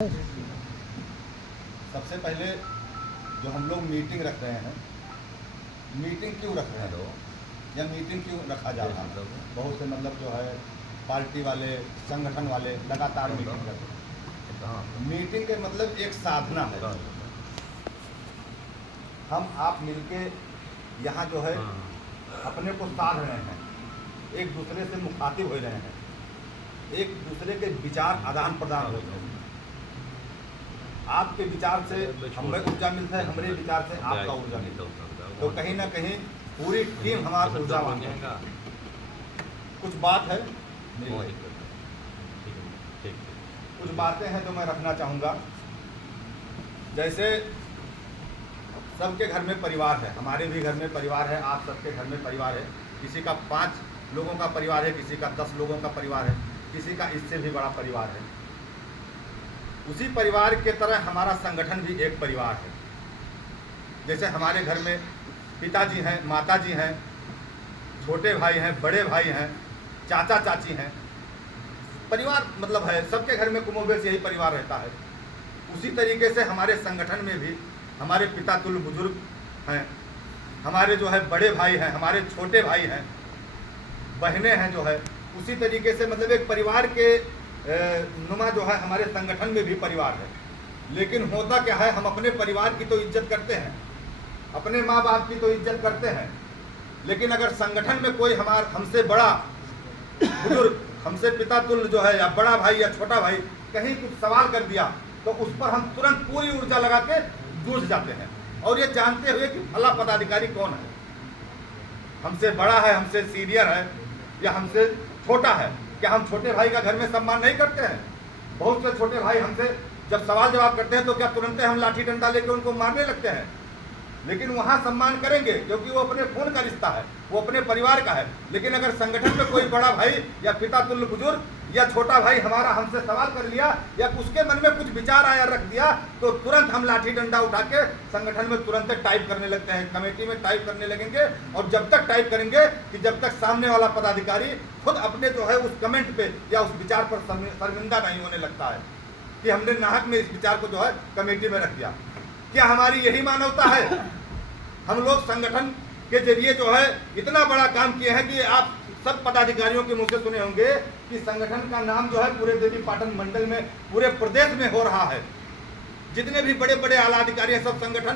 सबसे पहले जो हम लोग मीटिंग रख रहे हैं, मीटिंग क्यों रख रहे हैं या मीटिंग क्यों रखा जा रहा है? बहुत से मतलब जो है पार्टी वाले, संगठन वाले लगातार मीटिंग करते हैं। मीटिंग के मतलब एक साधना है। हम आप मिलके यहाँ जो है अपने को साध रहे हैं, एक दूसरे से मुखातिब हो रहे हैं, एक दूसरे के विचार आदान प्रदान हो रहे हैं। आपके विचार से हमें ऊर्जा मिलता है, हमारे विचार से आपका ऊर्जा मिलता है। तो कहीं ना कहीं पूरी टीम हमारा ऊर्जावान है। कुछ बात है, कुछ बातें हैं जो मैं रखना चाहूँगा। जैसे सबके घर में परिवार है, हमारे भी घर में परिवार है, आप सबके घर में परिवार है। किसी का 5 लोगों का परिवार है, किसी का 10 लोगों का परिवार है, किसी का इससे भी बड़ा परिवार है। उसी परिवार के तरह हमारा संगठन भी एक परिवार है। जैसे हमारे घर में पिताजी हैं, माताजी हैं, छोटे भाई हैं, बड़े भाई हैं, चाचा चाची हैं, परिवार मतलब है, सबके घर में कुमोबेश यही परिवार रहता है। उसी तरीके से हमारे संगठन में भी हमारे पिता तुल्य बुजुर्ग हैं, हमारे जो है बड़े भाई हैं, हमारे छोटे भाई हैं, बहनें हैं जो है। उसी तरीके से मतलब एक परिवार के नुमा जो है हमारे संगठन में भी परिवार है। लेकिन होता क्या है, हम अपने परिवार की तो इज्जत करते हैं, अपने माँ बाप की तो इज्जत करते हैं, लेकिन अगर संगठन में कोई हमसे बड़ा बुजुर्ग, हमसे पिता तुल्य जो है, या बड़ा भाई या छोटा भाई कहीं कुछ सवाल कर दिया, तो उस पर हम तुरंत पूरी ऊर्जा लगा के जूझ जाते हैं, और ये जानते हुए कि फला पदाधिकारी कौन है, हमसे बड़ा है, हमसे सीनियर है या हमसे छोटा है। क्या हम छोटे भाई का घर में सम्मान नहीं करते हैं? बहुत से छोटे भाई हमसे जब सवाल जवाब करते हैं तो क्या तुरंत हम लाठी डंडा लेकर उनको मारने लगते हैं? लेकिन वहाँ सम्मान करेंगे क्योंकि वो अपने खून का रिश्ता है, वो अपने परिवार का है। लेकिन अगर संगठन में कोई बड़ा भाई या पिता तुल्य बुजुर्ग या छोटा भाई हमारा हमसे सवाल कर लिया या उसके मन में कुछ विचार आया रख दिया, तो तुरंत हम लाठी डंडा उठा के संगठन में तुरंत टाइप करने लगते हैं, कमेटी में टाइप करने लगेंगे। और जब तक टाइप करेंगे कि जब तक सामने वाला पदाधिकारी खुद अपने जो है उस कमेंट पे या उस विचार पर शर्मिंदा नहीं होने लगता है कि हमने नाहक में इस विचार को जो है कमेटी में रख दिया। क्या हमारी यही मानवता है? हम लोग संगठन के जरिए जो है इतना बड़ा काम किए हैं कि आप सब पदाधिकारियों के मुंह से सुने होंगे कि संगठन का नाम जो है पूरे देवी पाटन मंडल में, पूरे प्रदेश में हो रहा है। जितने भी बड़े बड़े आला अधिकारी हैं, सब संगठन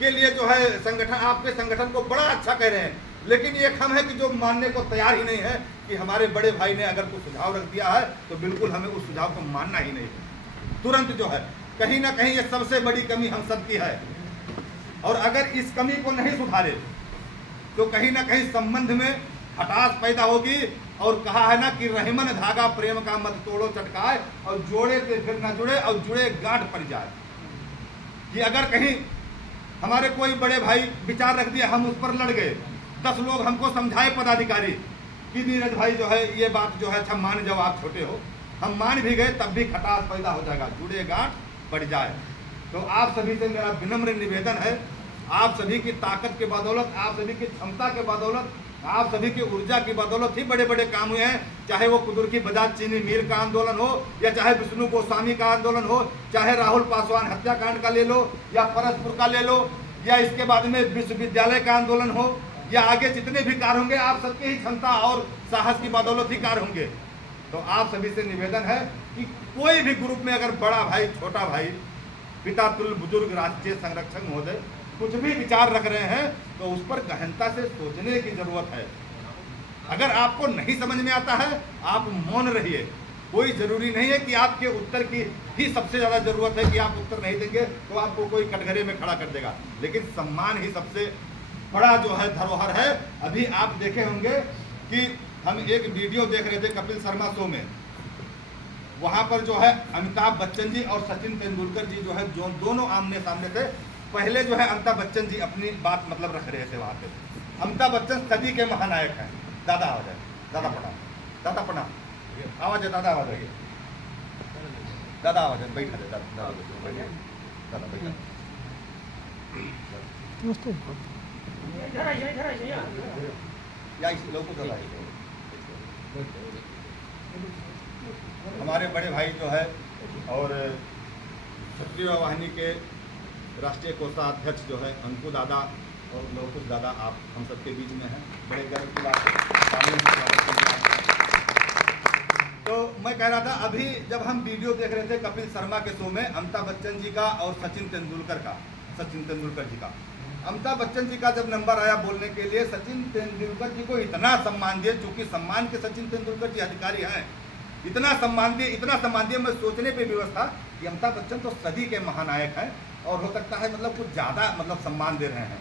के लिए जो है संगठन, आपके संगठन को बड़ा अच्छा कह रहे हैं। लेकिन एक हम है कि जो मानने को तैयार ही नहीं है कि हमारे बड़े भाई ने अगर कुछ सुझाव रख दिया है तो बिल्कुल हमें उस सुझाव को मानना ही नहीं है। तुरंत जो है कहीं ना कहीं ये सबसे बड़ी कमी हम सबकी है। और अगर इस कमी को नहीं सुधारे तो कहीं ना कहीं संबंध में खटास पैदा होगी। और कहा है ना कि रहीमन धागा प्रेम का मत तोड़ो चटकाए, और जोड़े से फिर ना जुड़े और जुड़े गांठ पड़ जाए। कि अगर कहीं हमारे कोई बड़े भाई विचार रख दिया, हम उस पर लड़ गए, 10 लोग हमको समझाए पदाधिकारी कि नीरज भाई जो है ये बात जो है अच्छा मान जाओ, आप छोटे हो, हम मान भी गए, तब भी खटास पैदा हो जाएगा, जुड़े गांठ पड़ जाए। तो आप सभी से मेरा विनम्र निवेदन है, आप सभी की ताकत के बदौलत, आप सभी की क्षमता के बदौलत, आप सभी की ऊर्जा की बदौलत ही बड़े बड़े काम हुए हैं। चाहे वो कुदुर की बजाज चीनी मिल का आंदोलन हो, या चाहे विष्णु गोस्वामी का आंदोलन हो, चाहे राहुल पासवान हत्याकांड का ले लो, या परसपुर का ले लो, या इसके बाद में विश्वविद्यालय का आंदोलन हो, या आगे जितने भी कार्य होंगे, आप सबकी ही क्षमता और साहस की बदौलत ही कार्य होंगे। तो आप सभी से निवेदन है कि कोई भी ग्रुप में अगर बड़ा भाई, छोटा भाई, पिता तुल्य बुजुर्ग, राष्ट्रीय संरक्षक महोदय कुछ भी विचार रख रहे हैं तो उस पर गहनता से सोचने की जरूरत है। अगर आपको नहीं समझ में आता है, आप मौन रहिए। कोई जरूरी नहीं है कि आपके उत्तर की ही सबसे ज़्यादा जरूरत है कि आप उत्तर नहीं देंगे तो आपको कोई कटघरे में खड़ा कर देगा। लेकिन सम्मान ही सबसे बड़ा जो है धरोहर है। अभी आप देखे होंगे कि हम एक वीडियो देख रहे थे कपिल शर्मा शो में, वहाँ पर जो है अमिताभ बच्चन जी और सचिन तेंदुलकर जी जो है जो दोनों आमने सामने थे। पहले जो है अमिताभ बच्चन जी अपनी बात मतलब रख रहे थे वहाँ पे। अमिताभ बच्चन सदी के महानायक हैं। दादा आवाज है, दादा प्रणाम, दादा प्रणाम, आवाज है, दादा आवाज है, दादा आवाज है, बैठा है, दादा दादा बैठा। या इस लोग को हमारे बड़े भाई जो है और क्षत्रिय वाहिनी के राष्ट्रीय कोषाध्यक्ष जो है अंकु दादा और लवकुश दादा, आप हम सबके बीच में हैं, बड़े गर्व की बात है। तो मैं कह रहा था, अभी जब हम वीडियो देख रहे थे कपिल शर्मा के शो में अमिताभ बच्चन जी का और सचिन तेंदुलकर जी का, अमिताभ बच्चन जी का जब नंबर आया बोलने के लिए, सचिन तेंदुलकर जी को इतना सम्मान दिए, चूंकि सम्मान के सचिन तेंदुलकर जी अधिकारी हैं, इतना सम्मान दिए, मैं सोचने पे विवश था कि अमिताभ बच्चन तो सदी के महानायक हैं और हो सकता है मतलब कुछ ज़्यादा मतलब सम्मान दे रहे हैं,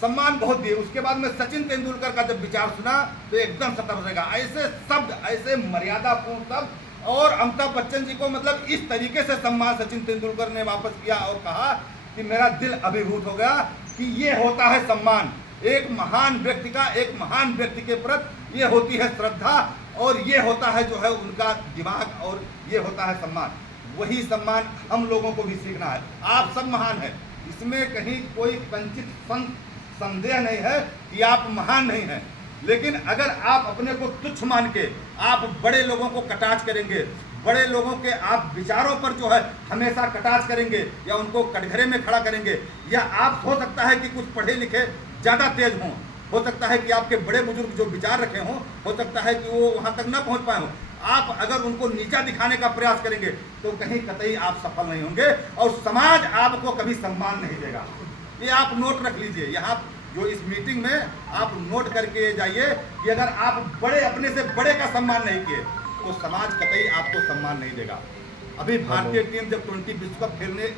सम्मान बहुत दिए। उसके बाद में सचिन तेंदुलकर का जब विचार सुना तो एकदम सतर्क रहेगा, ऐसे शब्द, ऐसे मर्यादापूर्ण शब्द, और अमिताभ बच्चन जी को मतलब इस तरीके से सम्मान सचिन तेंदुलकर ने वापस किया और कहा कि मेरा दिल अभिभूत हो गया कि ये होता है सम्मान, एक महान व्यक्ति का, एक महान व्यक्ति के प्रति ये होती है श्रद्धा, और ये होता है जो है उनका दिमाग, और ये होता है सम्मान। वही सम्मान हम लोगों को भी सीखना है। आप सब महान हैं, इसमें कहीं कोई कंचित संदेह नहीं है कि आप महान नहीं हैं, लेकिन अगर आप अपने को तुच्छ मान के आप बड़े लोगों को कटाक्ष करेंगे, बड़े लोगों के आप विचारों पर जो है हमेशा कटाक्ष करेंगे या उनको कटघरे में खड़ा करेंगे, या आप हो सकता है कि कुछ पढ़े लिखे ज़्यादा तेज हों, हो सकता है कि आपके बड़े बुजुर्ग जो विचार रखे हों, हो सकता है कि वो वहाँ तक ना पहुँच पाए हों, आप अगर उनको नीचा दिखाने का प्रयास करेंगे तो कहीं कतई आप सफल नहीं होंगे और समाज आपको कभी सम्मान नहीं देगा। ये आप नोट रख लीजिए, यहाँ जो इस मीटिंग में आप नोट करके जाइए कि अगर आप बड़े, अपने से बड़े का सम्मान नहीं किए तो समाज कतई आपको सम्मान नहीं देगा। अभी भारतीय टीम जब 20 विश्व कप खेलने